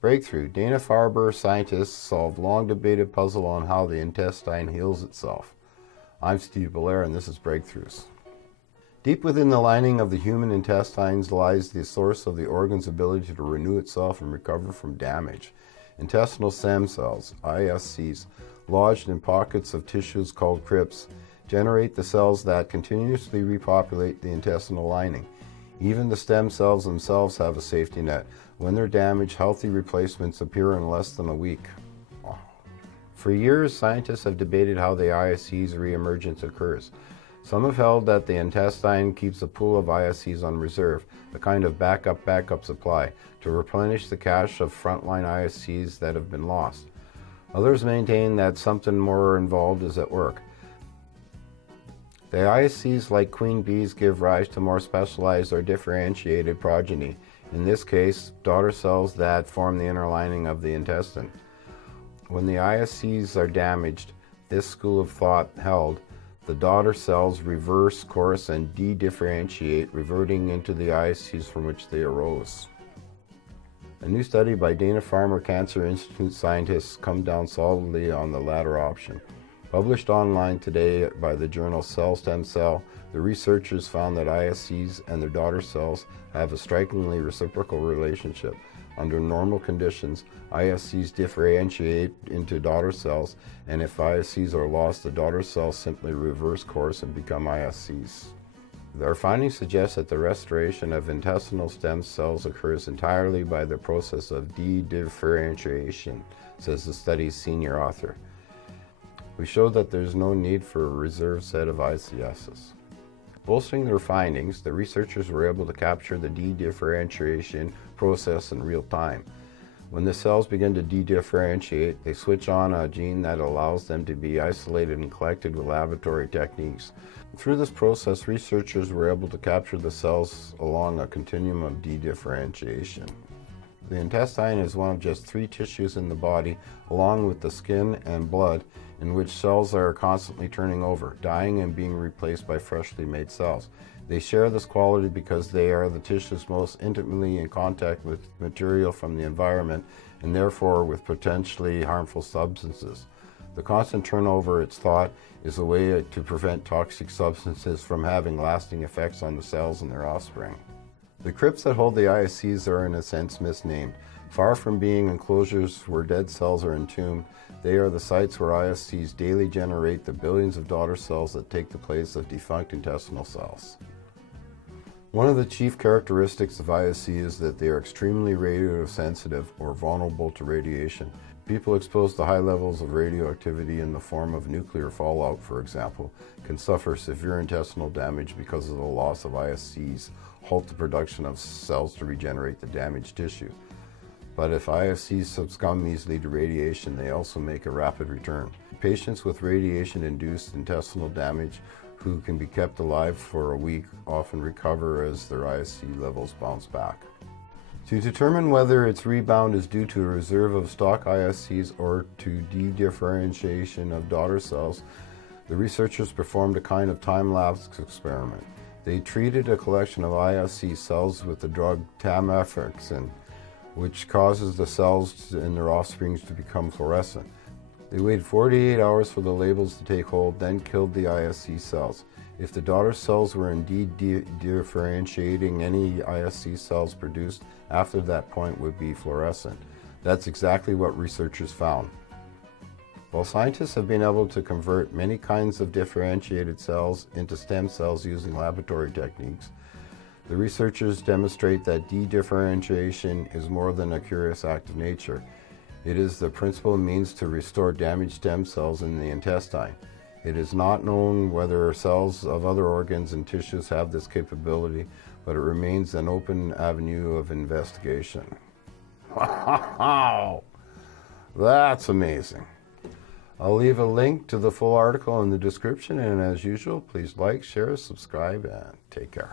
Breakthrough. Dana-Farber scientists solved long-debated puzzle on how the intestine heals itself. I'm Steve Belair, and this is Breakthroughs. Deep within the lining of the human intestines lies the source of the organ's ability to renew itself and recover from damage. Intestinal stem cells, ISCs, lodged in pockets of tissues called crypts, generate the cells that continuously repopulate the intestinal lining. Even the stem cells themselves have a safety net. When they're damaged, healthy replacements appear in less than a week. For years, scientists have debated how the ISCs reemergence occurs. Some have held that the intestine keeps a pool of ISCs on reserve, a kind of backup supply, to replenish the cache of frontline ISCs that have been lost. Others maintain that something more involved is at work. The ISCs, like queen bees, give rise to more specialized or differentiated progeny, in this case, daughter cells that form the inner lining of the intestine. When the ISCs are damaged, this school of thought held, the daughter cells reverse course and de-differentiate, reverting into the ISCs from which they arose. A new study by Dana-Farber Cancer Institute scientists come down solidly on the latter option. Published online today by the journal Cell Stem Cell, the researchers found that ISCs and their daughter cells have a strikingly reciprocal relationship. Under normal conditions, ISCs differentiate into daughter cells, and if ISCs are lost, the daughter cells simply reverse course and become ISCs. Our findings suggest that the restoration of intestinal stem cells occurs entirely by the process of de-differentiation, says the study's senior author. We showed that there is no need for a reserved set of ISCs. Bolstering their findings, the researchers were able to capture the de-differentiation process in real time. When the cells begin to de-differentiate, they switch on a gene that allows them to be isolated and collected with laboratory techniques. Through this process, researchers were able to capture the cells along a continuum of de-differentiation. The intestine is one of just 3 tissues in the body, along with the skin and blood, in which cells are constantly turning over, dying and being replaced by freshly made cells. They share this quality because they are the tissues most intimately in contact with material from the environment and therefore with potentially harmful substances. The constant turnover, it's thought, is a way to prevent toxic substances from having lasting effects on the cells and their offspring. The crypts that hold the ISCs are in a sense misnamed. Far from being enclosures where dead cells are entombed, they are the sites where ISCs daily generate the billions of daughter cells that take the place of defunct intestinal cells. One of the chief characteristics of ISC is that they are extremely radiosensitive or vulnerable to radiation. People exposed to high levels of radioactivity in the form of nuclear fallout, for example, can suffer severe intestinal damage because of the loss of ISCs, halt the production of cells to regenerate the damaged tissue. But if ISCs succumb easily to radiation, they also make a rapid return. Patients with radiation-induced intestinal damage who can be kept alive for a week often recover as their ISC levels bounce back. To determine whether its rebound is due to a reserve of stock ISCs or to de-differentiation of daughter cells, the researchers performed a kind of time-lapse experiment. They treated a collection of ISC cells with the drug tamifluxin, which causes the cells and their offsprings to become fluorescent. They waited 48 hours for the labels to take hold, then killed the ISC cells. If the daughter cells were indeed differentiating, any ISC cells produced after that point would be fluorescent. That's exactly what researchers found. While scientists have been able to convert many kinds of differentiated cells into stem cells using laboratory techniques, the researchers demonstrate that de-differentiation is more than a curious act of nature. It is the principal means to restore damaged stem cells in the intestine. It is not known whether cells of other organs and tissues have this capability, but it remains an open avenue of investigation. Wow! That's amazing. I'll leave a link to the full article in the description, and as usual, please like, share, subscribe, and take care.